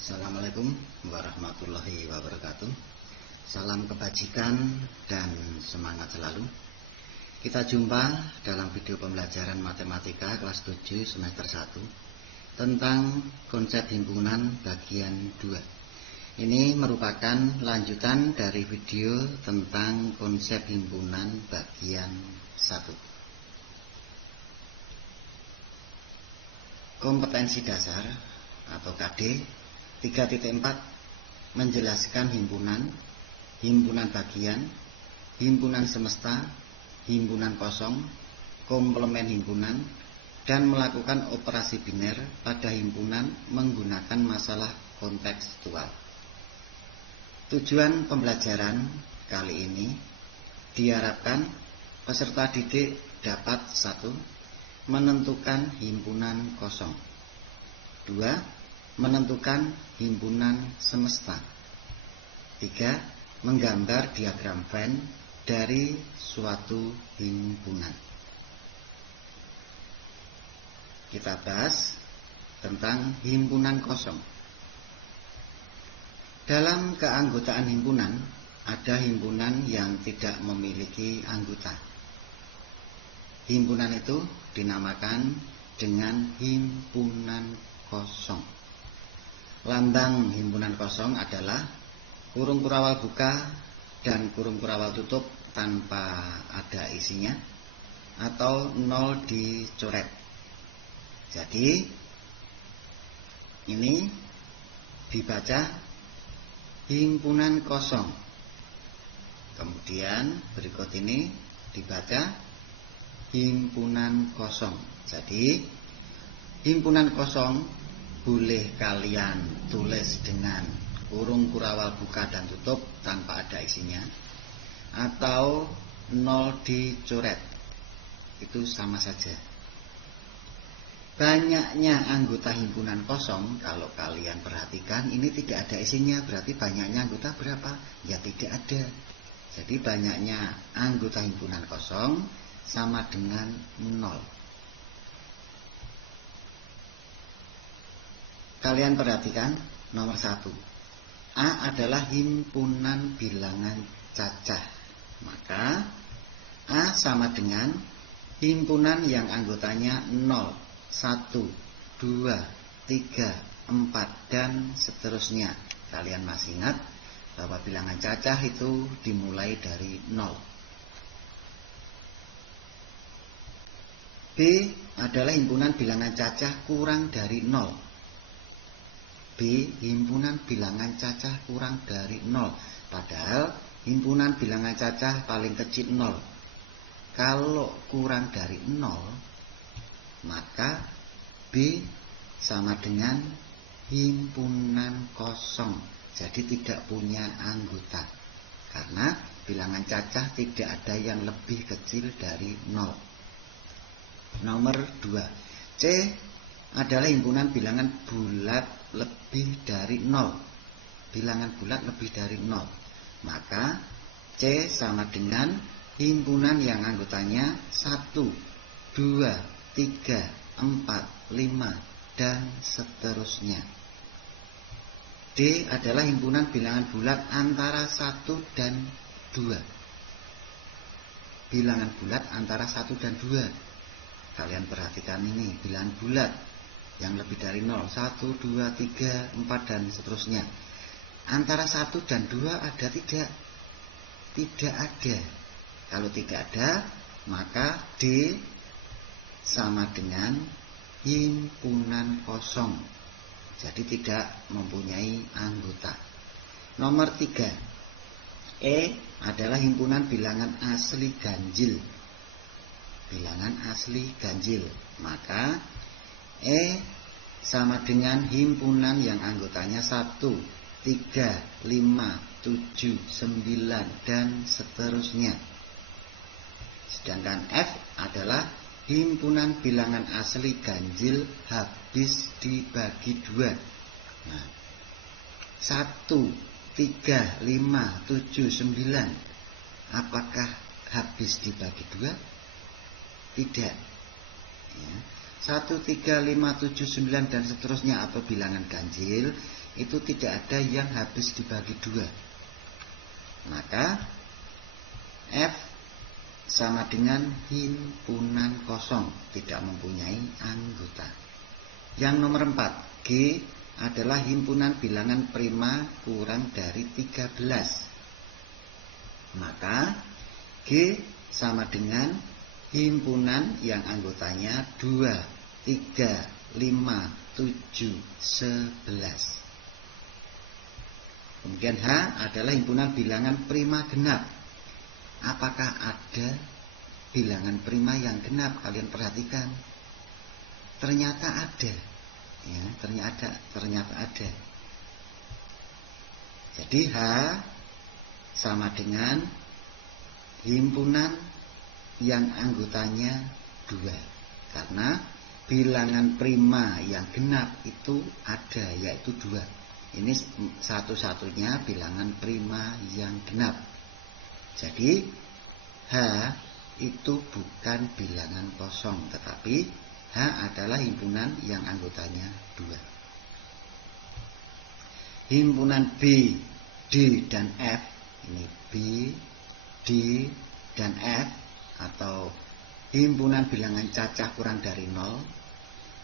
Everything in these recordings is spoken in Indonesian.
Assalamualaikum warahmatullahi wabarakatuh. Salam kebajikan dan semangat selalu. Kita jumpa dalam video pembelajaran matematika kelas 7 semester 1 tentang konsep himpunan bagian 2. Ini merupakan lanjutan dari video tentang konsep himpunan bagian 1. Kompetensi dasar atau KD 3.4 menjelaskan himpunan, himpunan bagian, himpunan semesta, himpunan kosong, komplemen himpunan, dan melakukan operasi biner pada himpunan menggunakan masalah kontekstual. Tujuan pembelajaran kali ini diharapkan peserta didik dapat 1. Menentukan himpunan kosong, 2. Menentukan himpunan semesta, 3. Menggambar diagram Venn dari suatu himpunan. Kita bahas tentang himpunan kosong. Dalam keanggotaan himpunan, ada himpunan yang tidak memiliki anggota. Himpunan itu dinamakan dengan himpunan kosong. Lambang himpunan kosong adalah kurung kurawal buka dan kurung kurawal tutup tanpa ada isinya atau nol dicoret. Jadi ini dibaca himpunan kosong. Kemudian berikut ini dibaca himpunan kosong. Jadi himpunan kosong boleh kalian tulis dengan kurung kurawal buka dan tutup tanpa ada isinya atau nol dicoret. Itu sama saja. Banyaknya anggota himpunan kosong, kalau kalian perhatikan ini tidak ada isinya, berarti banyaknya anggota berapa? Ya tidak ada. Jadi banyaknya anggota himpunan kosong sama dengan nol. Kalian perhatikan nomor 1. A adalah himpunan bilangan cacah. Maka A sama dengan himpunan yang anggotanya 0, 1, 2, 3, 4 dan seterusnya. Kalian masih ingat bahwa bilangan cacah itu dimulai dari 0. B adalah himpunan bilangan cacah kurang dari 0. B. Himpunan bilangan cacah kurang dari 0. Padahal himpunan bilangan cacah paling kecil 0. Kalau kurang dari 0, maka B sama dengan himpunan kosong. Jadi tidak punya anggota. Karena bilangan cacah tidak ada yang lebih kecil dari 0. Nomor 2. C adalah himpunan bilangan bulat lebih dari 0. Bilangan bulat lebih dari 0. Maka C sama dengan himpunan yang anggotanya 1, 2, 3, 4, 5 dan seterusnya. D adalah himpunan bilangan bulat antara 1 dan 2. Bilangan bulat antara 1 dan 2. Kalian perhatikan ini, bilangan bulat yang lebih dari 0, 1, 2, 3, 4 dan seterusnya. Antara 1 dan 2 ada tidak? Tidak ada. Kalau tidak ada, maka D sama dengan himpunan kosong. Jadi tidak mempunyai anggota. Nomor 3. E adalah himpunan bilangan asli ganjil. Bilangan asli ganjil. Maka E sama dengan himpunan yang anggotanya 1, 3, 5, 7, 9 dan seterusnya. Sedangkan F adalah himpunan bilangan asli ganjil habis dibagi 2. Nah, 1, 3, 5, 7, 9. Apakah habis dibagi 2? Tidak. Ya. 1, 3, 5, 7, 9 dan seterusnya atau bilangan ganjil itu tidak ada yang habis dibagi 2. Maka F sama dengan himpunan kosong, tidak mempunyai anggota. Yang nomor 4, G adalah himpunan bilangan prima kurang dari 13. Maka G sama dengan himpunan yang anggotanya 2, 3, 5, 7, 11. Kemudian H adalah himpunan bilangan prima genap. Apakah ada bilangan prima yang genap? Kalian perhatikan. Ternyata ada. Ya, ternyata ada. Jadi H sama dengan himpunan yang anggotanya 2. Karena bilangan prima yang genap itu ada, yaitu 2. Ini satu-satunya bilangan prima yang genap. Jadi H itu bukan bilangan kosong, tetapi H adalah himpunan yang anggotanya 2. Himpunan B, D, dan F, ini B, D, dan F, atau himpunan bilangan cacah kurang dari 0,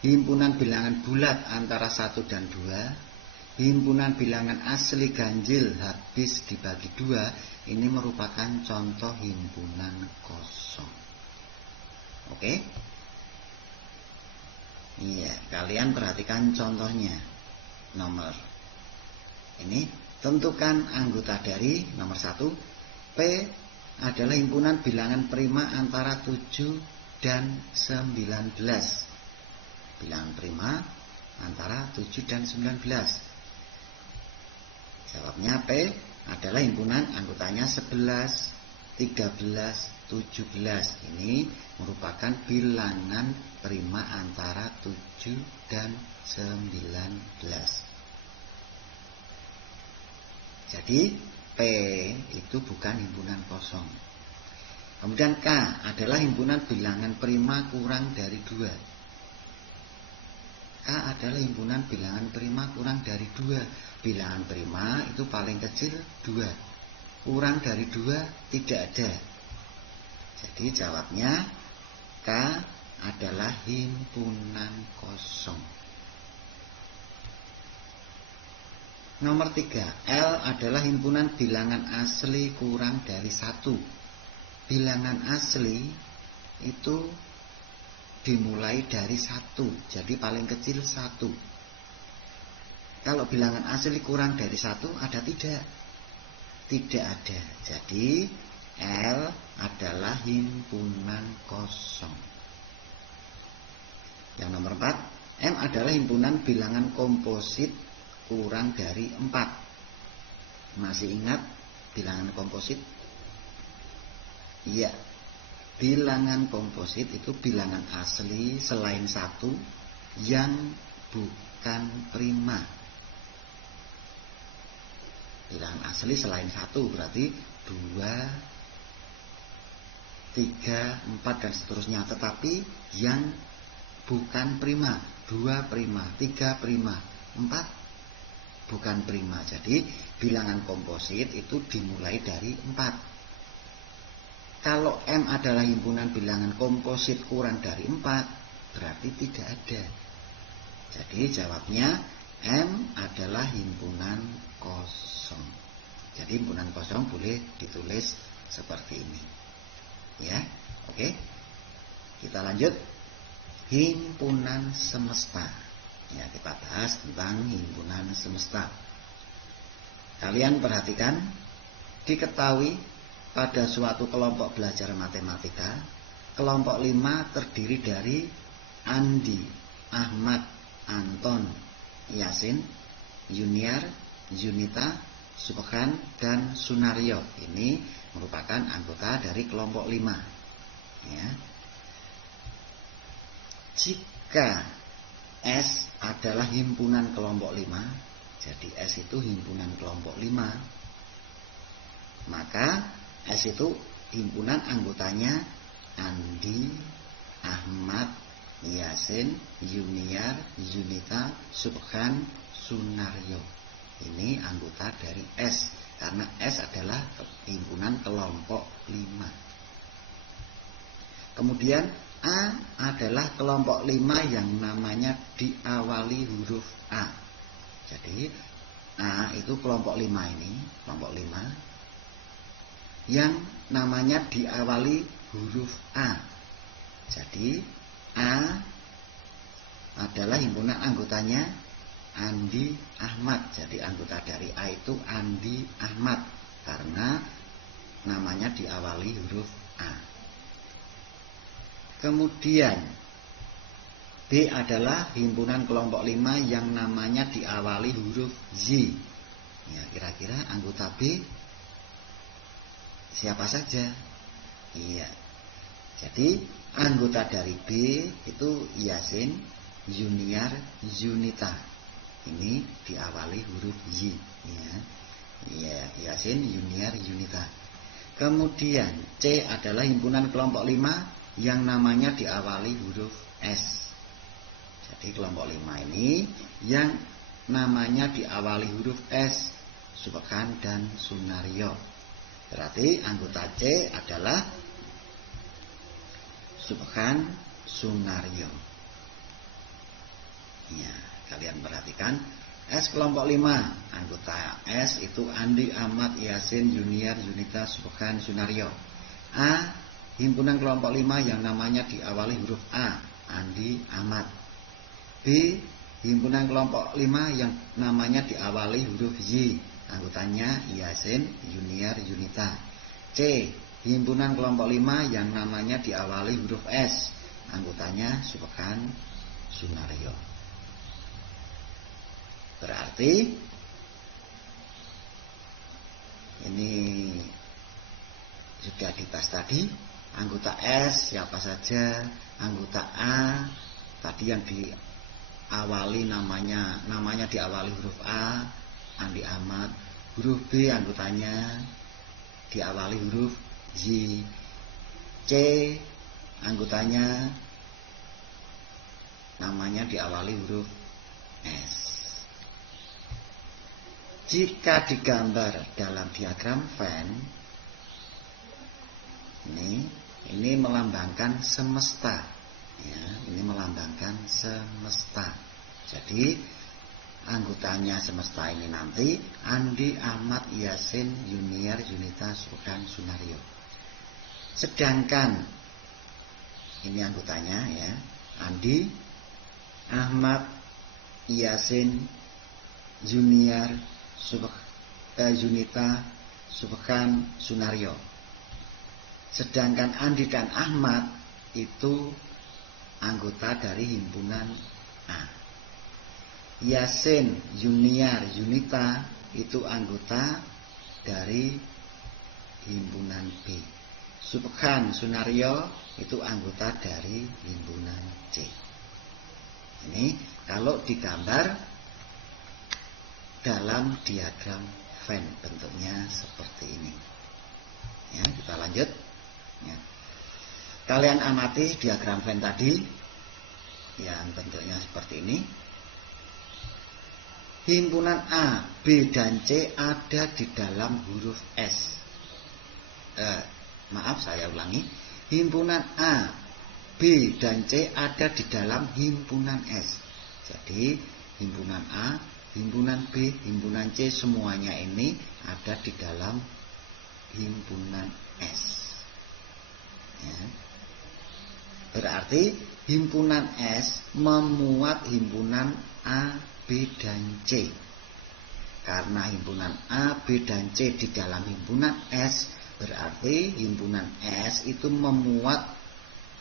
himpunan bilangan bulat antara 1 dan 2, himpunan bilangan asli ganjil habis dibagi 2, ini merupakan contoh himpunan kosong. Oke? Iya, kalian perhatikan contohnya. Nomor ini, tentukan anggota dari nomor 1. P adalah himpunan bilangan prima antara 7 dan 19. Bilangan prima antara 7 dan 19. Jawabnya P adalah himpunan anggotanya 11, 13, 17. Ini merupakan bilangan prima antara 7 dan 19. Jadi P itu bukan himpunan kosong. Kemudian K adalah himpunan bilangan prima kurang dari 2. K adalah himpunan bilangan prima kurang dari 2. Bilangan prima itu paling kecil 2. Kurang dari 2 tidak ada. Jadi jawabnya K adalah himpunan kosong. Nomor 3, L adalah himpunan bilangan asli kurang dari 1. Bilangan asli itu dimulai dari 1, jadi paling kecil 1. Kalau bilangan asli kurang dari 1 ada tidak? Tidak ada. Jadi L adalah himpunan kosong. Yang nomor 4, M adalah himpunan bilangan komposit kurang dari 4. Masih ingat bilangan komposit? Iya. Bilangan komposit itu bilangan asli selain 1 yang bukan prima. Bilangan asli selain 1 berarti 2, 3, 4 dan seterusnya. Tetapi yang bukan prima, 2 prima, 3 prima, 4 bukan prima. Jadi bilangan komposit itu dimulai dari 4. Kalau M adalah himpunan bilangan komposit kurang dari 4, berarti tidak ada. Jadi jawabnya M adalah himpunan kosong. Jadi himpunan kosong boleh ditulis seperti ini. Ya, oke. Kita lanjut. Himpunan semesta. Ya, kita bahas tentang himpunan semesta. Kalian perhatikan, diketahui pada suatu kelompok belajar matematika, kelompok 5 terdiri dari Andi, Ahmad, Anton, Yasin, Yuniar, Yunita, Subhan, dan Sunaryo. Ini merupakan anggota dari kelompok 5. Ya. Jika S adalah himpunan kelompok 5, jadi S itu himpunan kelompok 5, maka S itu himpunan anggotanya Andi, Ahmad, Yasin, Yuniar, Yunita, Subhan, Sunaryo. Ini anggota dari S, karena S adalah himpunan kelompok 5. Kemudian A adalah kelompok 5 yang namanya diawali huruf A. Jadi A itu kelompok 5 ini, kelompok 5 yang namanya diawali huruf A. Jadi A adalah himpunan anggotanya Andi Ahmad. Jadi anggota dari A itu Andi Ahmad karena namanya diawali huruf A. Kemudian B adalah himpunan kelompok 5 yang namanya diawali huruf Z. Ya, kira-kira anggota B siapa saja? Iya. Jadi anggota dari B itu Yasin, Junior, Yunita. Ini diawali huruf Y. Ya, Yasin, Junior, Yunita. Kemudian C adalah himpunan kelompok 5 yang namanya diawali huruf S. Jadi kelompok 5 ini yang namanya diawali huruf S, Subhan dan Sunario. Berarti anggota C adalah Subhan, Sunario. Ya, kalian perhatikan S kelompok 5, anggota S itu Andi, Ahmad, Yasin, Junior, Yunita, Subhan, Sunario. A himpunan kelompok 5 yang namanya diawali huruf A, Andi, Ahmad. B himpunan kelompok 5 yang namanya diawali huruf Y, anggotanya Yasin, Junior, Yunita. C himpunan kelompok 5 yang namanya diawali huruf S, anggotanya Subhan, Sunario. Berarti ini sudah dibahas tadi. Anggota S siapa saja? Anggota A tadi yang diawali namanya diawali huruf A, Andi Ahmad. Huruf B anggotanya diawali huruf Y. C anggotanya namanya diawali huruf S. Jika digambar dalam diagram Venn, ini melambangkan semesta. Ya, ini melambangkan semesta. Jadi anggotanya semesta ini nanti Andi, Ahmad, Yasin, Junior, Yunita, Subhan, Sunario. Sedangkan ini anggotanya ya, Andi, Ahmad, Yasin, Junior, Yunita, Subhan, Sunario. Sedangkan Andi dan Ahmad itu anggota dari himpunan A. Yasin, Junior, Yunita itu anggota dari himpunan B. Subhan, Sunario itu anggota dari himpunan C. Ini kalau digambar dalam diagram Venn bentuknya seperti ini. Ya, kita lanjut. Ya. Kalian amati diagram Venn tadi yang bentuknya seperti ini. Himpunan A, B, dan C ada di dalam huruf S. Maaf, saya ulangi. Himpunan A, B, dan C ada di dalam himpunan S. Jadi himpunan A, himpunan B, himpunan C semuanya ini ada di dalam himpunan S. Ya. Berarti himpunan S memuat himpunan A, B, dan C. Karena himpunan A, B, dan C di dalam himpunan S, berarti himpunan S itu memuat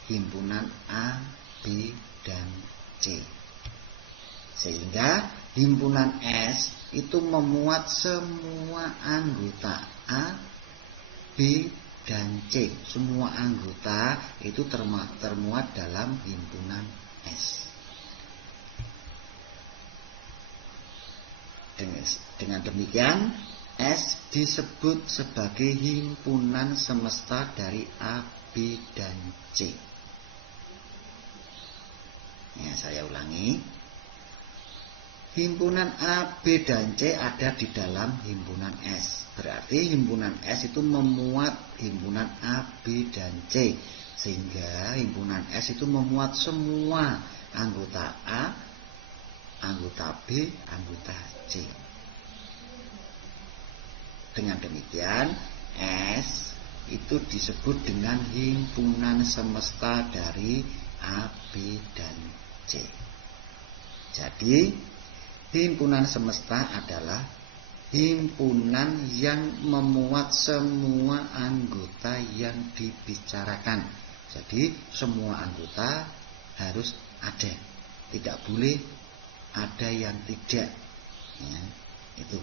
himpunan A, B, dan C. Sehingga himpunan S itu memuat semua anggota A, B, dan C. Semua anggota itu termuat dalam himpunan S. Dengan demikian S disebut sebagai himpunan semesta dari A, B, dan C. Ya, saya ulangi. himpunan A, B, dan C ada di dalam himpunan S. Berarti himpunan S itu memuat himpunan A, B, dan C. Sehingga himpunan S itu memuat semua anggota A, anggota B, anggota C. Dengan demikian, S itu disebut dengan himpunan semesta dari A, B, dan C. Jadi, himpunan semesta adalah himpunan yang memuat semua anggota yang dibicarakan. Jadi, semua anggota harus ada. Tidak boleh ada yang tidak. Ya, itu.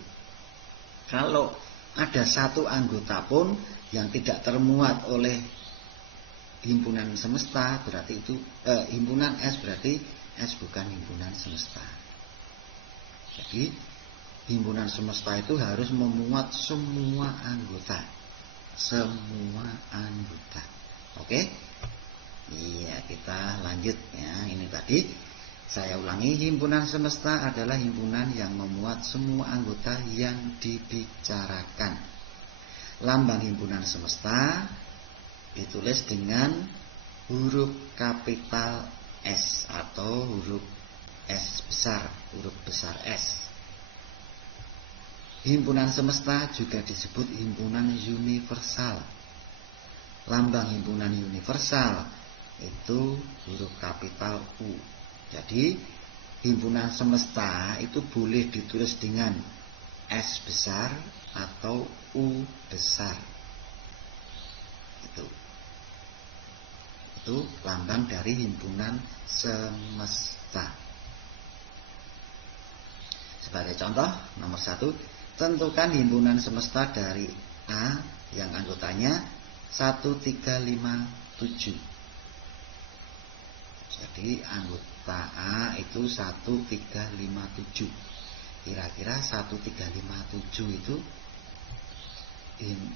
Kalau ada satu anggota pun yang tidak termuat oleh himpunan semesta, berarti itu himpunan S, berarti S bukan himpunan semesta. Jadi himpunan semesta itu harus memuat semua anggota. Semua anggota. Oke? Iya, kita lanjut ya. Ini tadi saya ulangi, himpunan semesta adalah himpunan yang memuat semua anggota yang dibicarakan. Lambang himpunan semesta ditulis dengan huruf kapital S atau huruf S besar, huruf besar S. Himpunan semesta juga disebut himpunan universal. Lambang himpunan universal itu huruf kapital U. Jadi himpunan semesta itu boleh ditulis dengan S besar atau U besar. Itu lambang dari himpunan semesta. Sebagai contoh, nomor 1, tentukan himpunan semesta dari A yang anggotanya 1, 3, 5, 7. Jadi anggota A itu 1, 3, 5, 7. Kira-kira 1, 3, 5, 7 itu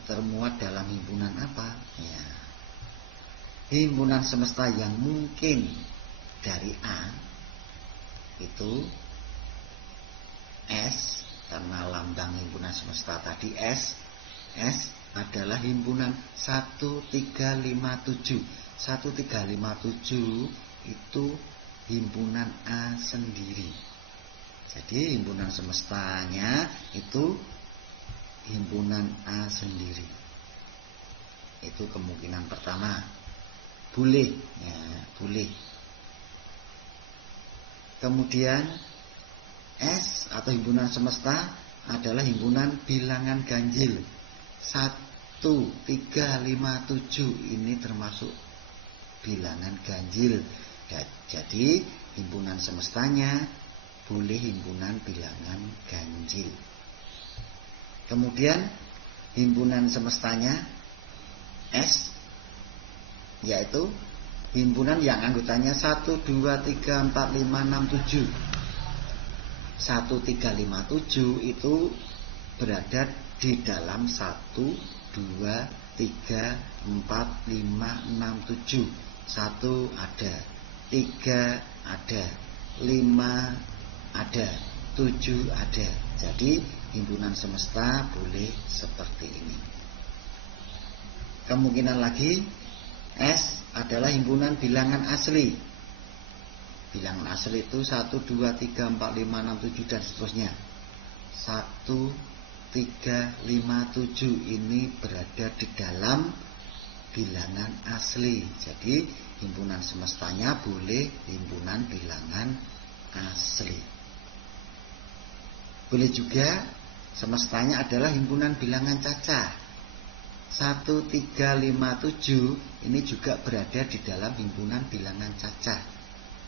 termuat dalam himpunan apa? Ya, himpunan semesta yang mungkin dari A itu S, karena lambang himpunan semesta tadi S. S adalah himpunan 1, 3, 5, 7. 1, 3, 5, 7 itu himpunan A sendiri. Jadi himpunan semestanya itu himpunan A sendiri. Itu kemungkinan pertama. Boleh, ya, boleh. Kemudian S atau himpunan semesta adalah himpunan bilangan ganjil. 1, 3, 5, 7 ini termasuk bilangan ganjil. Jadi himpunan semestanya boleh himpunan bilangan ganjil. Kemudian himpunan semestanya S, yaitu himpunan yang anggotanya 1, 2, 3, 4, 5, 6, 7. 1, 3, 5, 7 itu berada di dalam 1, 2, 3, 4, 5, 6, 7. 1 ada, 3 ada, 5 ada, 7 ada. Jadi himpunan semesta boleh seperti ini. Kemungkinan lagi, S adalah himpunan bilangan asli. Bilangan asli itu 1, 2, 3, 4, 5, 6, 7 dan seterusnya. 1, 3, 5, 7 ini berada di dalam bilangan asli. Jadi himpunan semestanya boleh himpunan bilangan asli. Boleh juga semestanya adalah himpunan bilangan cacah. 1, 3, 5, 7 ini juga berada di dalam himpunan bilangan cacah.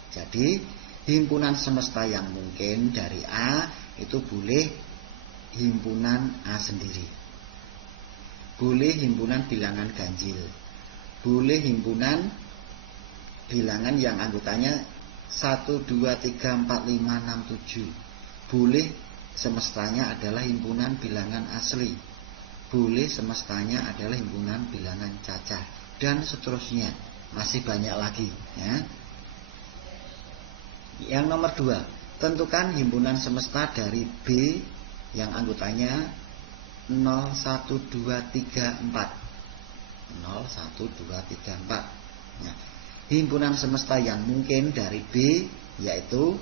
Jadi himpunan semesta yang mungkin dari A itu boleh himpunan A sendiri. Boleh himpunan bilangan ganjil. Boleh himpunan bilangan yang anggotanya 1, 2, 3, 4, 5, 6, 7. Boleh semestanya adalah himpunan bilangan asli. Boleh semestanya adalah himpunan bilangan cacah. Dan seterusnya. Masih banyak lagi ya. Yang nomor 2, Tentukan himpunan semesta dari B yang anggotanya 0, 1, 2, 3, 4. 0, 1, 2, 3, 4. Nah, himpunan semesta yang mungkin dari B yaitu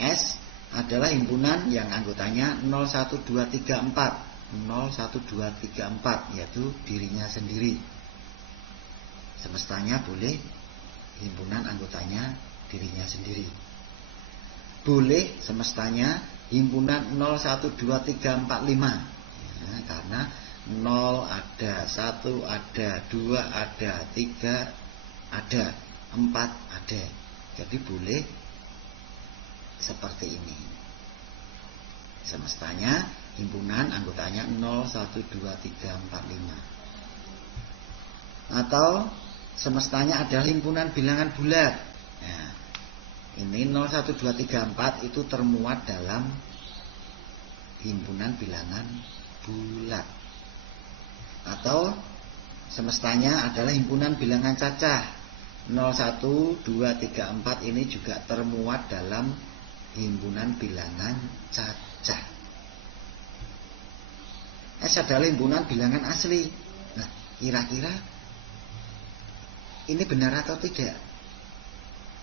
S adalah himpunan yang anggotanya 0, 1, 2, 3, 4. 0, 1, 2, 3, 4 yaitu dirinya sendiri. Semestanya boleh himpunan anggotanya dirinya sendiri. Boleh semestanya himpunan 0, 1, 2, 3, 4, 5 ya, karena 0 ada, 1 ada, 2 ada, 3 ada, 4 ada. Jadi boleh seperti ini. Semestanya himpunan anggotanya 0, 1, 2, 3, 4, 5. Atau semestanya adalah himpunan bilangan bulat. Nah, ini 0, 1, 2, 3, 4 itu termuat dalam himpunan bilangan bulat. Atau semestanya adalah himpunan bilangan cacah. 0, 1, 2, 3, 4 ini juga termuat dalam himpunan bilangan cacah. S adalah himpunan bilangan asli. Nah, kira-kira ini benar atau tidak?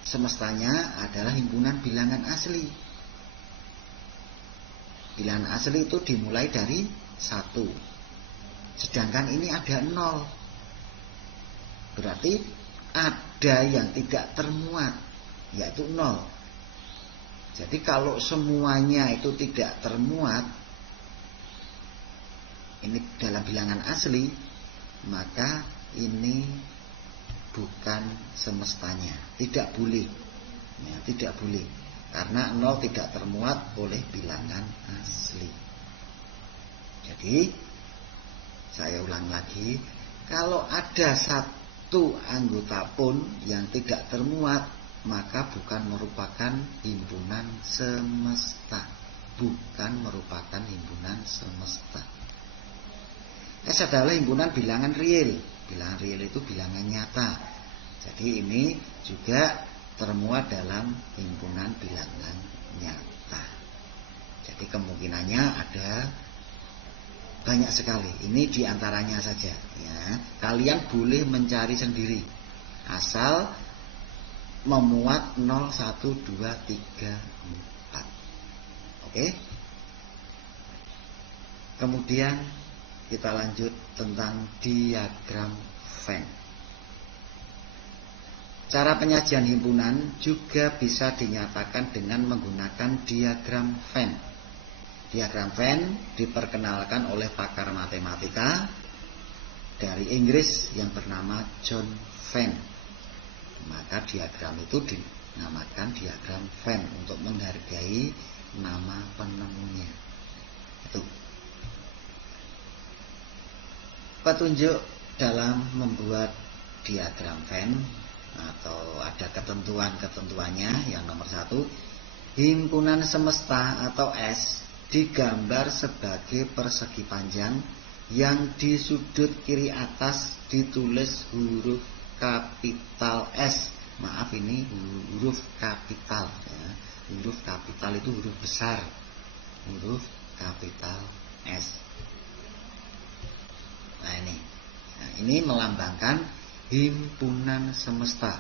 Semestanya adalah himpunan bilangan asli. Bilangan asli itu dimulai dari 1. Sedangkan ini ada 0. Berarti ada yang tidak termuat, yaitu 0. Jadi kalau semuanya itu tidak termuat, ini dalam bilangan asli, maka ini bukan semestanya. Tidak boleh ya, tidak boleh. Karena 0 tidak termuat oleh bilangan asli. Jadi saya ulang lagi, kalau ada satu anggota pun yang tidak termuat, maka bukan merupakan himpunan semesta. Bukan merupakan himpunan semesta. S adalah himpunan bilangan real. Bilangan real itu bilangan nyata. Jadi ini juga termuat dalam himpunan bilangan nyata. Jadi kemungkinannya ada banyak sekali. Ini diantaranya saja ya. Kalian boleh mencari sendiri, asal memuat 0, 1, 2, 3, 4. Oke. Kemudian kita lanjut tentang diagram Venn. Cara penyajian himpunan juga bisa dinyatakan dengan menggunakan diagram Venn. Diagram Venn diperkenalkan oleh pakar matematika dari Inggris yang bernama John Venn. Maka diagram itu dinamakan diagram Venn untuk menghargai nama penemunya. Itu petunjuk dalam membuat diagram Venn, atau ada ketentuan-ketentuannya. Yang nomor 1, himpunan semesta atau S digambar sebagai persegi panjang yang di sudut kiri atas ditulis huruf kapital S. Maaf, ini huruf kapital ya. Huruf kapital itu huruf besar. Huruf kapital S. Nah ini melambangkan himpunan semesta.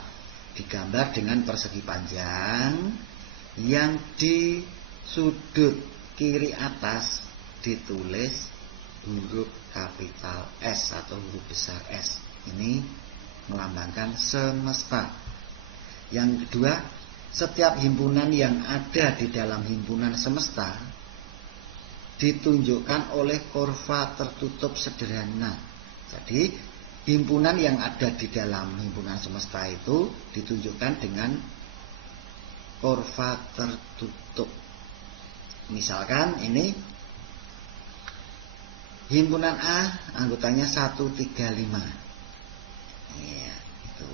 Digambar dengan persegi panjang yang di sudut kiri atas ditulis huruf kapital S atau huruf besar S. Ini melambangkan semesta. Yang kedua, setiap himpunan yang ada di dalam himpunan semesta ditunjukkan oleh kurva tertutup sederhana. Jadi himpunan yang ada di dalam himpunan semesta itu ditunjukkan dengan kurva tertutup. Misalkan ini himpunan A, anggotanya 1, 3, 5. Ya, itu.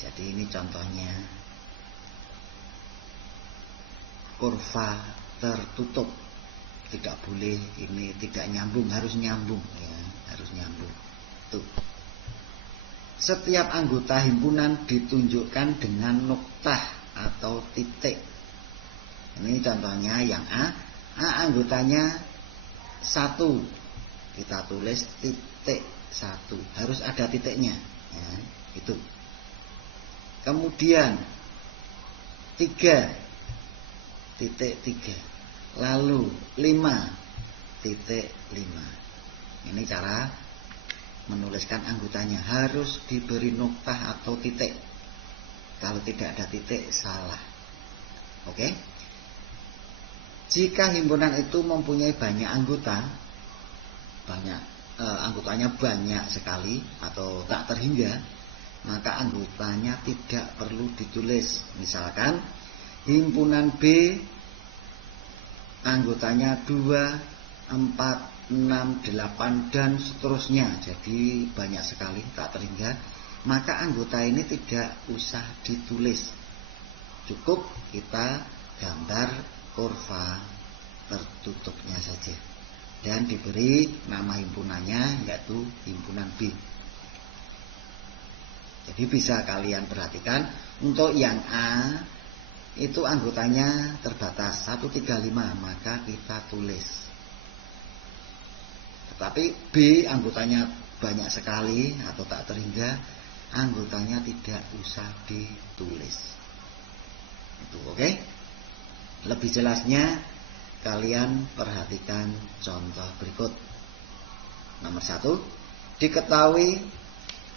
Jadi ini contohnya kurva tertutup. Tidak boleh ini tidak nyambung, harus nyambung ya, harus nyambung. Tuh. Setiap anggota himpunan ditunjukkan dengan noktah atau titik. Ini contohnya yang A. A anggotanya 1. Kita tulis titik 1. Harus ada titiknya. Ya, itu. Kemudian 3 titik 3. Lalu 5 titik 5. Ini cara menuliskan anggotanya. Harus diberi noktah atau titik. Kalau tidak ada titik, salah. Oke? Jika himpunan itu mempunyai banyak anggota, anggotanya banyak sekali atau tak terhingga, maka anggotanya tidak perlu ditulis. Misalkan himpunan B anggotanya 2, 4, 6, 8 dan seterusnya. Jadi banyak sekali, tak terhingga. Maka anggota ini tidak usah ditulis. Cukup kita gambar kurva tertutupnya saja. Dan diberi nama himpunannya yaitu himpunan B. Jadi bisa kalian perhatikan untuk yang A itu anggotanya terbatas 135, maka kita tulis. Tetapi B anggotanya banyak sekali atau tak terhingga, anggotanya tidak usah ditulis. Itu oke? Lebih jelasnya kalian perhatikan contoh berikut. Nomor 1, diketahui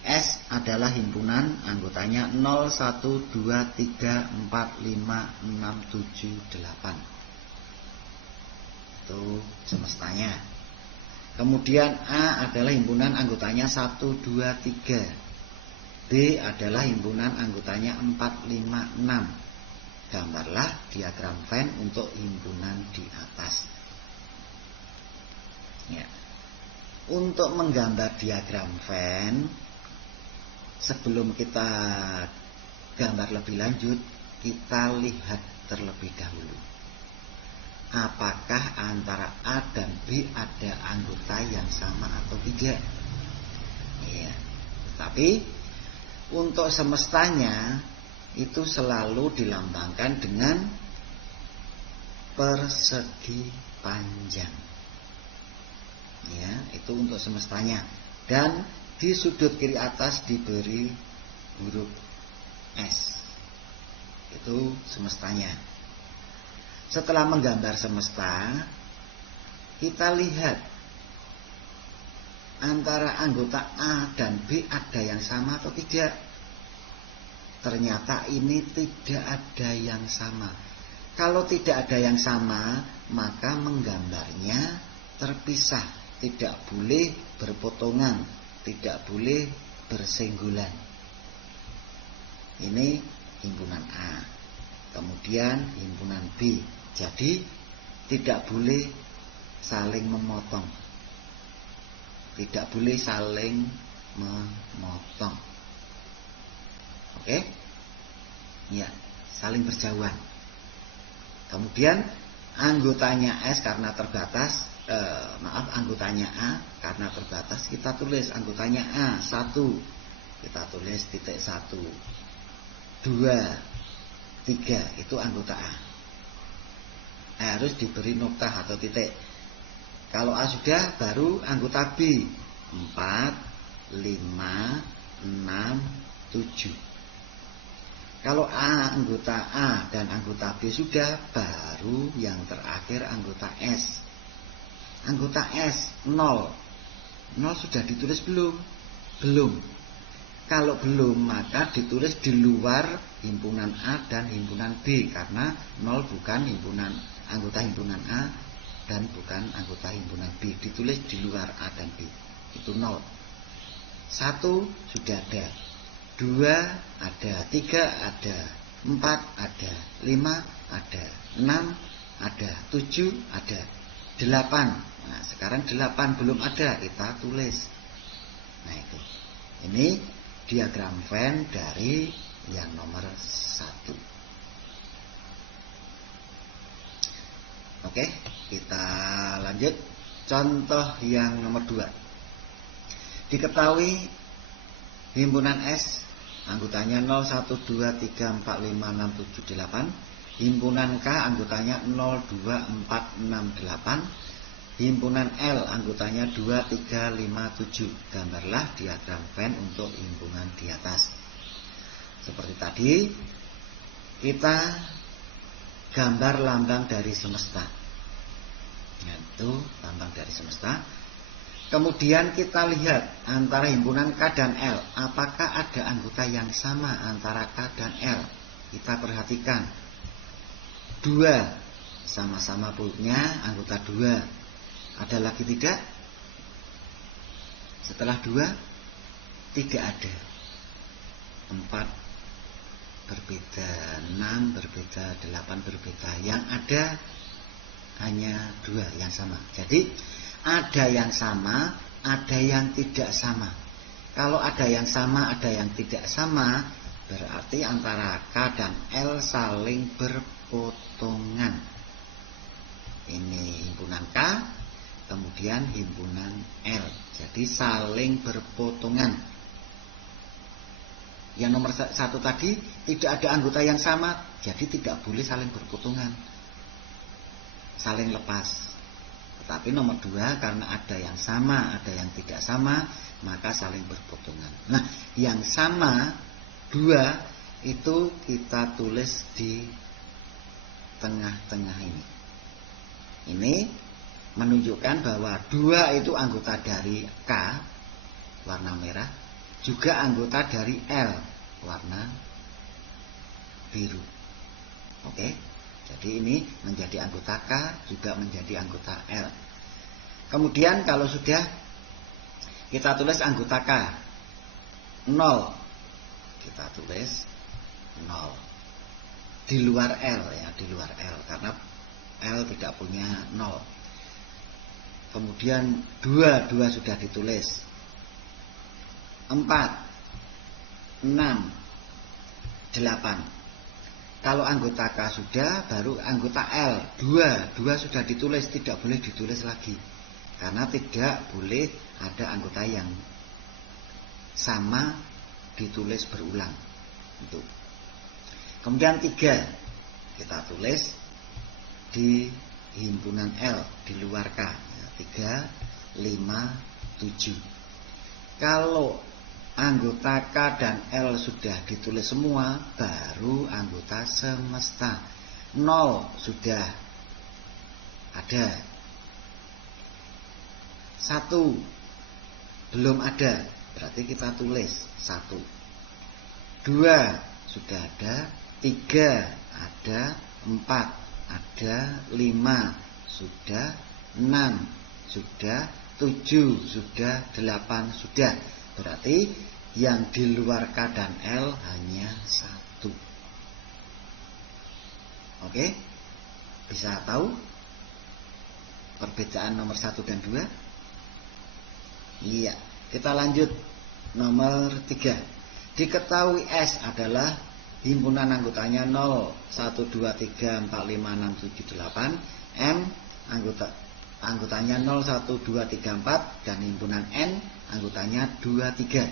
S adalah himpunan anggotanya 0, 1, 2, 3, 4, 5, 6, 7, 8. Itu semestanya. Kemudian A adalah himpunan anggotanya 1, 2, 3. B adalah himpunan anggotanya 4, 5, 6. Gambarlah diagram Venn untuk himpunan di atas. Ya. Untuk menggambar diagram Venn, sebelum kita gambar lebih lanjut, kita lihat terlebih dahulu. Apakah antara A dan B ada anggota yang sama atau tidak? Ya. Tapi untuk semestanya itu selalu dilambangkan dengan persegi panjang. Ya, itu untuk semestanya. Dan di sudut kiri atas diberi huruf S. Itu semestanya. Setelah menggambar semesta, kita lihat antara anggota A dan B ada yang sama atau tidak. Ternyata ini tidak ada yang sama. Kalau tidak ada yang sama, maka menggambarnya terpisah. Tidak boleh berpotongan, tidak boleh bersenggolan. Ini himpunan A. Kemudian himpunan B. Jadi tidak boleh saling memotong. Tidak boleh saling memotong. Oke? Ya, saling berjauhan. Kemudian anggotanya S karena terbatas, anggotanya A karena terbatas, kita tulis anggotanya A 1. Kita tulis titik 1. 2, 3 itu anggota A. Harus diberi noktah atau titik. Kalau A sudah, baru anggota B 4, 5, 6, 7. Kalau anggota A dan anggota B sudah, baru yang terakhir anggota S. Anggota S 0. 0 sudah ditulis belum? Belum. Kalau belum, maka ditulis di luar himpunan A dan himpunan B, karena 0 bukan anggota himpunan A dan bukan anggota himpunan B. Ditulis di luar A dan B. Itu 0. 1 sudah ada. 2 ada, 3 ada, 4 ada, 5 ada, 6 ada, 7 ada, 8. Nah, sekarang 8 belum ada, kita tulis. Nah, itu. Ini diagram Venn dari yang nomor 1. Oke, kita lanjut. Contoh yang nomor 2. Diketahui himpunan S anggotanya 0, 1, 2, 3, 4, 5, 6, 7, 8 Himpunan K anggotanya 0, 2, 4, 6, 8. Himpunan L anggotanya 2, 3, 5, 7. Gambarlah diagram Venn untuk himpunan di atas. Seperti tadi, kita gambar lambang dari semesta. Itu lambang dari semesta. Kemudian kita lihat antara himpunan K dan L, apakah ada anggota yang sama antara K dan L. Kita perhatikan, 2 sama-sama punya anggota 2. Ada lagi tidak? Setelah 2 tidak ada. 4 berbeda, 6 berbeda, 8 berbeda. Yang ada hanya 2 yang sama. Jadi ada yang sama, ada yang tidak sama. Kalau ada yang sama, ada yang tidak sama, berarti antara K dan L saling berpotongan. Ini himpunan K, kemudian himpunan L. Jadi saling berpotongan. Yang nomor 1 tadi tidak ada anggota yang sama, jadi tidak boleh saling berpotongan, saling lepas. Tetapi nomor 2 karena ada yang sama, ada yang tidak sama, maka saling berpotongan. Nah, yang sama 2 itu kita tulis di tengah-tengah ini. Ini menunjukkan bahwa 2 itu anggota dari K warna merah, juga anggota dari L warna biru. Oke, jadi ini menjadi anggota K, juga menjadi anggota L. Kemudian kalau sudah kita tulis anggota K 0, kita tulis 0 di luar L ya, di luar L karena L tidak punya 0. Kemudian 2 sudah ditulis. 4, 6, 8. Kalau anggota K sudah, baru anggota L 2 sudah ditulis, tidak boleh ditulis lagi. Karena tidak boleh ada anggota yang sama ditulis berulang. Itu. Kemudian 3 kita tulis di himpunan L di luar K. 3, 5, 7. Kalau anggota K dan L sudah ditulis semua, baru anggota semesta. 0 sudah ada. 1 belum ada, berarti kita tulis 1. 2 sudah ada, 3 ada, 4 ada, 5 sudah, 6 sudah, 7 sudah, 8 sudah. Berarti yang di luar K dan L hanya 1. Oke? Bisa tahu perbedaan nomor 1 dan 2? Iya, kita lanjut nomor 3. Diketahui S adalah himpunan anggotanya 0, 1, 2, 3, 4, 5, 6, 7, 8. M anggotanya 0, 1, 2, 3, 4. Dan himpunan N anggotanya 2, 3.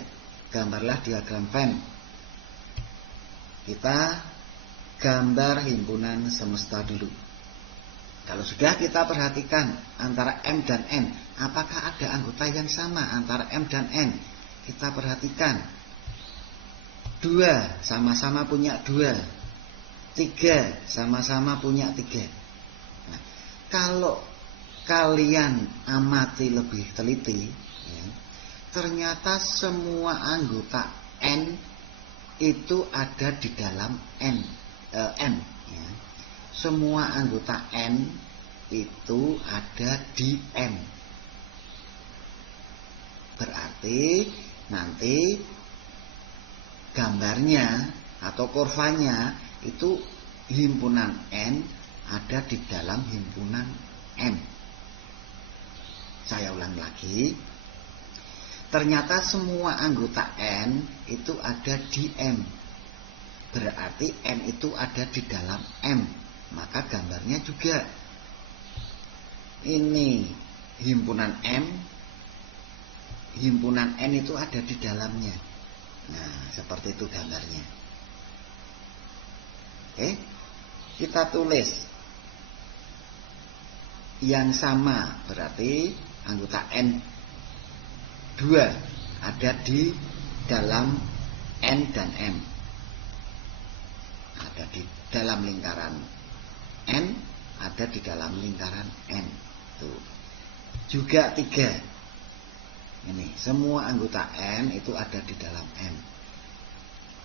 Gambarlah diagram Venn. Kita gambar himpunan semesta dulu. Kalau sudah, kita perhatikan antara M dan N, apakah ada anggota yang sama antara M dan N? Kita perhatikan, 2 sama-sama punya 2, 3 sama-sama punya 3. Nah, kalau kalian amati lebih teliti, ya, ternyata semua anggota N itu ada di dalam M. Ya. Semua anggota N itu ada di M. Berarti nanti gambarnya atau kurvanya itu himpunan N ada di dalam himpunan M. Saya ulang lagi. Ternyata semua anggota N itu ada di M. Berarti N itu ada di dalam M. Maka gambarnya juga ini himpunan M, himpunan N itu ada di dalamnya. Nah, seperti itu gambarnya. Oke. kita tulis yang sama, berarti anggota N2 ada di dalam N dan M. Ada di dalam lingkaran N, ada di dalam lingkaran N. Tuh. Juga 3. Ini semua anggota N itu ada di dalam M.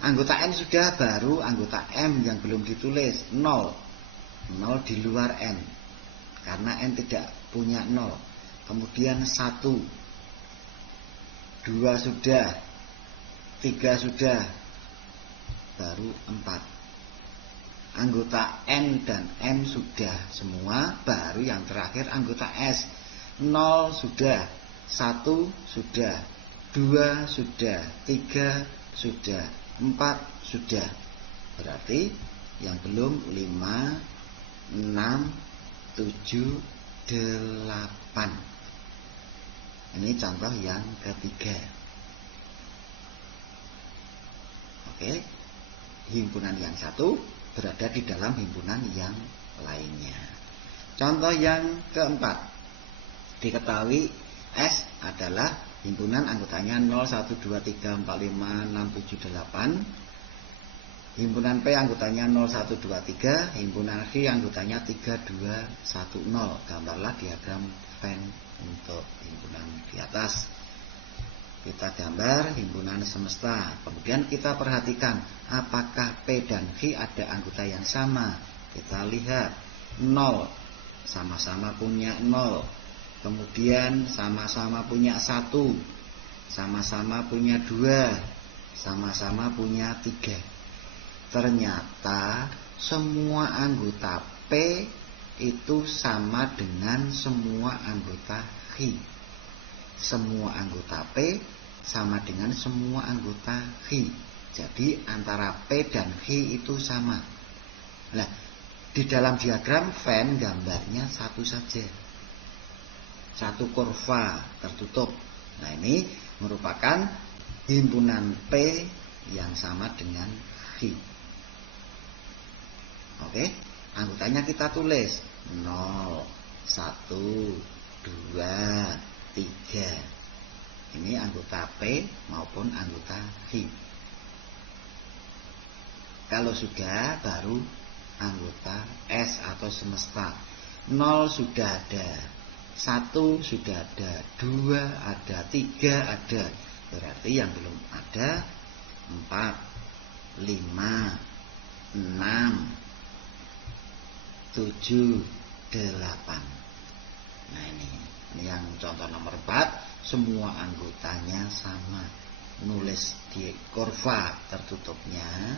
Anggota N sudah, baru anggota M yang belum ditulis 0. 0 di luar N, karena N tidak punya 0. Kemudian 1, 2 sudah, 3 sudah, baru 4. Anggota N dan M sudah semua, baru yang terakhir anggota S. 0 sudah, 1 sudah, 2 sudah, 3 sudah, 4 sudah. Berarti yang belum 5, 6, 7, 8. Ini contoh yang ketiga. Oke. Himpunan yang satu berada di dalam himpunan yang lainnya. Contoh yang keempat. Diketahui S adalah himpunan anggotanya 0, 1, 2, 3, 4, 5, 6, 7, 8. Himpunan P anggotanya 0, 1, 2, 3. Himpunan Q anggotanya 3, 2, 1, 0. Gambarlah diagram Venn untuk himpunan di atas. Kita gambar himpunan semesta. Kemudian kita perhatikan apakah P dan Q ada anggota yang sama. Kita lihat 0, sama-sama punya 0. Kemudian sama-sama punya 1, sama-sama punya 2, sama-sama punya 3. Ternyata semua anggota P itu sama dengan semua anggota Q. Semua anggota P sama dengan semua anggota Q. Jadi antara P dan Q itu sama. Nah, di dalam diagram Venn gambarnya satu saja. Satu kurva tertutup. Nah, ini merupakan himpunan P yang sama dengan Q. Oke, anggotanya kita tulis 0, 1, 2, 3. Ini anggota P maupun anggota Q. Kalau sudah, baru anggota S atau semesta. 0 sudah ada, 1 sudah ada, 2 ada, 3 ada. Berarti yang belum ada 4, 5, 6, 7, 8. Nah, ini yang contoh nomor 4. Semua anggotanya sama. Nulis di kurva tertutupnya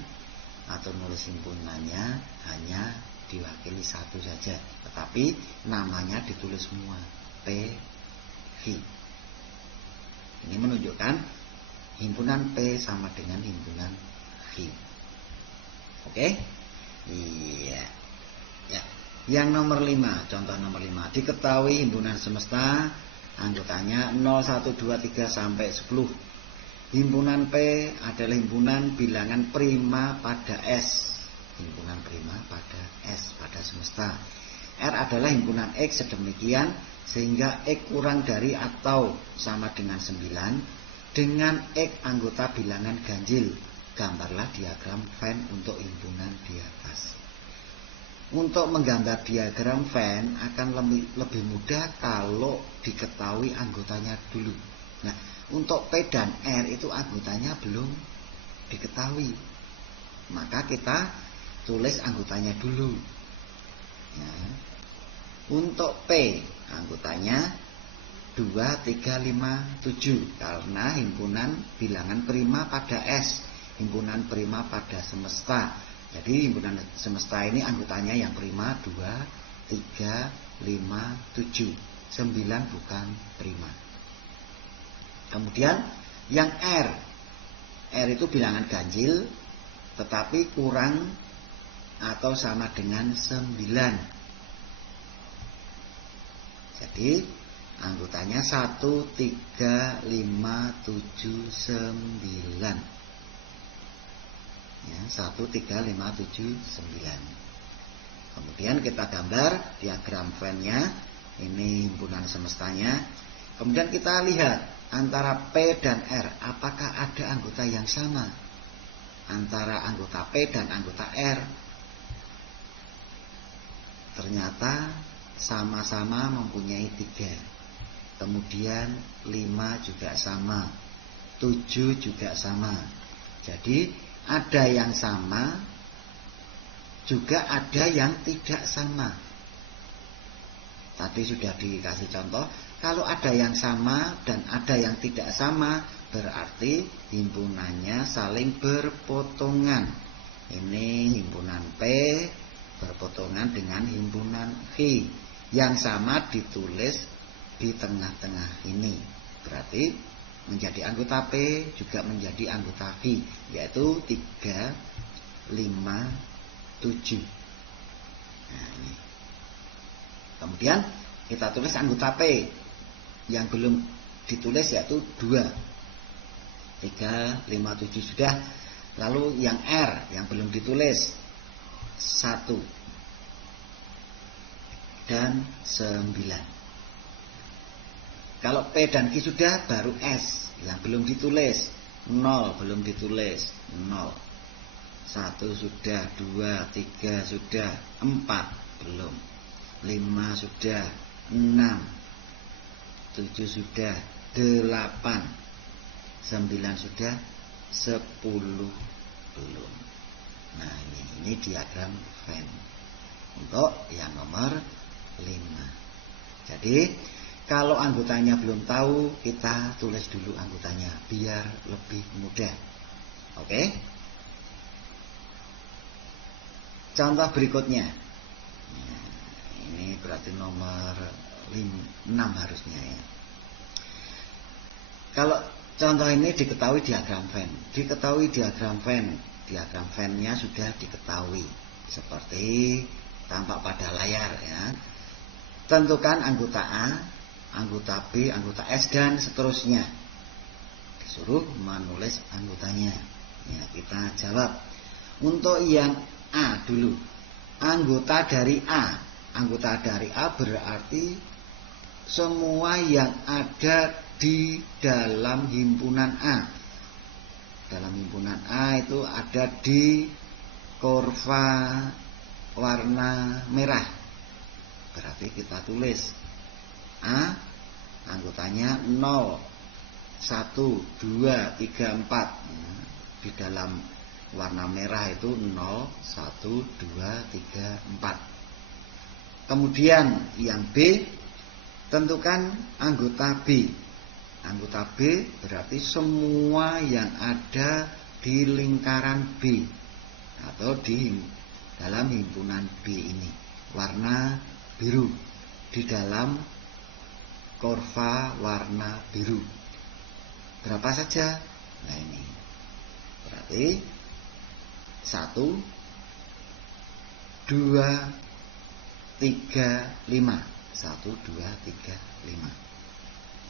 atau nulis himpunannya hanya diwakili satu saja, tetapi namanya ditulis semua P, Q. Ini menunjukkan himpunan P sama dengan himpunan Q. Oke? Iya. Ya. Yang nomor 5, contoh nomor 5. Diketahui himpunan semesta anggotanya 0, 1, 2, 3 sampai 10. Himpunan P adalah himpunan bilangan prima pada S. Himpunan prima pada S, pada semesta. R adalah himpunan X sedemikian sehingga X kurang dari atau sama dengan 9 dengan X anggota bilangan ganjil. Gambarlah diagram Venn untuk himpunan di atas. Untuk menggambar diagram Venn akan lebih mudah kalau diketahui anggotanya dulu. Nah, untuk P dan R itu anggotanya belum diketahui. Maka kita tulis anggotanya dulu. Ya. Untuk P anggotanya 2, 3, 5, 7 karena himpunan bilangan prima pada S, himpunan prima pada semesta. Jadi himpunan semesta ini anggotanya yang prima 2, 3, 5, 7. 9 bukan prima. Kemudian yang R. R itu bilangan ganjil tetapi kurang atau sama dengan 9. Jadi anggotanya 1, 3, 5, 7, 9. Ya, 1, 3, 5, 7, 9. Kemudian kita gambar diagram Venn-nya. Ini himpunan semestanya. Kemudian kita lihat antara P dan R, apakah ada anggota yang sama antara anggota P dan anggota R. Ternyata sama-sama mempunyai 3. Kemudian 5 juga sama, 7 juga sama. Jadi ada yang sama, juga ada yang tidak sama. Tadi sudah dikasih contoh, kalau ada yang sama dan ada yang tidak sama, berarti himpunannya saling berpotongan. Ini himpunan P berpotongan dengan himpunan V. Yang sama ditulis di tengah-tengah ini. Berarti menjadi anggota P juga menjadi anggota V, yaitu 3, 5, 7. Nah, ini. Kemudian kita tulis anggota P yang belum ditulis, yaitu 2, 3, 5, 7 sudah. Lalu yang R yang belum ditulis 1 dan 9. Kalau P dan Q sudah, baru S yang belum ditulis 0, belum ditulis 0. 1 sudah, 2, 3 sudah, 4 belum, 5 sudah, 6, 7 sudah, 8, 9 sudah, 10 belum. Nah, ini diagram Venn untuk yang nomor 5. Jadi kalau anggotanya belum tahu, kita tulis dulu anggotanya biar lebih mudah. Oke? Contoh berikutnya. Nah, ini berarti nomor 6 harusnya ya. Kalau contoh ini diketahui diagram Venn. Diketahui diagram Venn. Diagram Venn-nya sudah diketahui. Seperti tampak pada layar ya. Tentukan anggota A, anggota B, anggota S, dan seterusnya. Disuruh menulis anggotanya. Ya, kita jawab. Untuk yang A dulu. Anggota dari A. Anggota dari A berarti semua yang ada di dalam himpunan A. Dalam himpunan A itu ada di kurva warna merah. Berarti kita tulis A, anggotanya 0, 1, 2, 3, 4. Di dalam warna merah itu 0, 1, 2, 3, 4. Kemudian yang B, tentukan anggota B. Anggota B berarti semua yang ada di lingkaran B atau di dalam himpunan B ini. Warna biru di dalam kurva warna biru. Berapa saja? Nah, ini berarti 1, 2, 3, 5. 1, 2, 3, 5.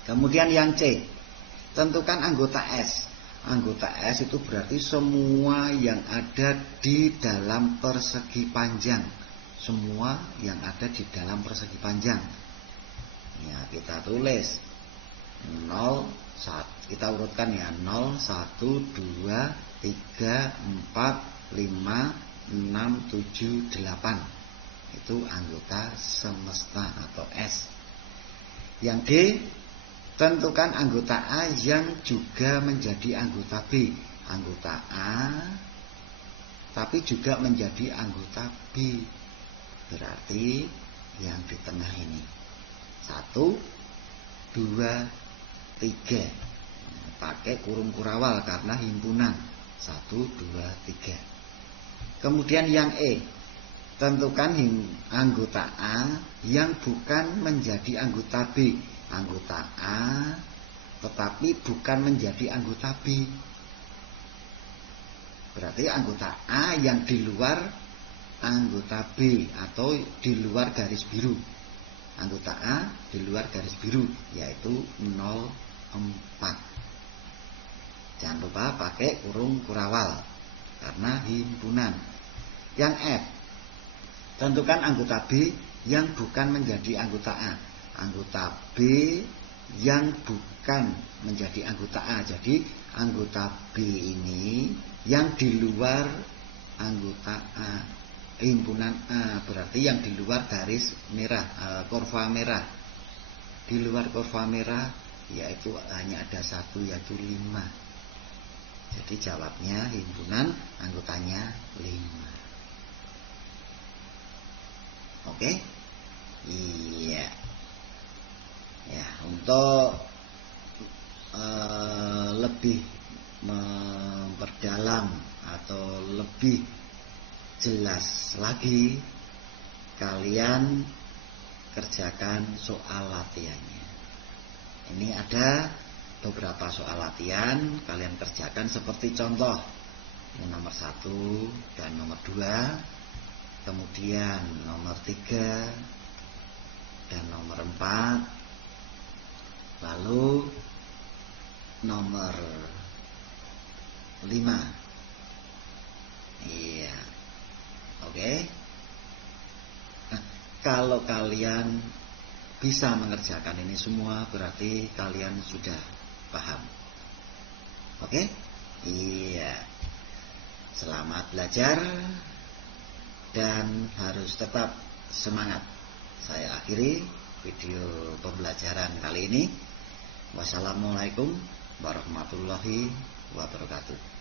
Kemudian yang C, tentukan anggota S. Anggota S itu berarti semua yang ada di dalam persegi panjang. Semua yang ada di dalam persegi panjang. Ya, kita tulis 0, 1. Kita urutkan ya, 0, 1, 2, 3, 4, 5, 6, 7, 8. Itu anggota semesta atau S. Yang D, tentukan anggota A yang juga menjadi anggota B. Anggota A tapi juga menjadi anggota B. Berarti yang di tengah ini 1, 2, 3. Pakai kurung kurawal karena himpunan 1, 2, 3. Kemudian yang E, tentukan anggota A yang bukan menjadi anggota B. Anggota A tetapi bukan menjadi anggota B. Berarti anggota A yang di luar anggota B atau di luar garis biru. Anggota A di luar garis biru, yaitu 04. Jangan lupa pakai kurung kurawal karena himpunan. Yang F, Tentukan anggota B yang bukan menjadi anggota A. Anggota B yang bukan menjadi anggota A. Jadi anggota B ini yang di luar anggota A, himpunan A, berarti yang di luar garis merah, kurva merah. Di luar kurva merah yaitu hanya ada satu, yaitu 5. Jadi jawabnya himpunan anggotanya 5. Oke? Iya. Ya, untuk lebih memperdalam atau lebih jelas lagi, kalian kerjakan soal latihannya. Ini ada beberapa soal latihan, kalian kerjakan seperti contoh yang nomor 1 dan nomor 2, kemudian nomor 3 dan nomor 4, lalu nomor 5. Iya. Oke. Nah, kalau kalian bisa mengerjakan ini semua, berarti kalian sudah paham. Oke? Iya. Selamat belajar dan harus tetap semangat. Saya akhiri video pembelajaran kali ini. Wassalamualaikum warahmatullahi wabarakatuh.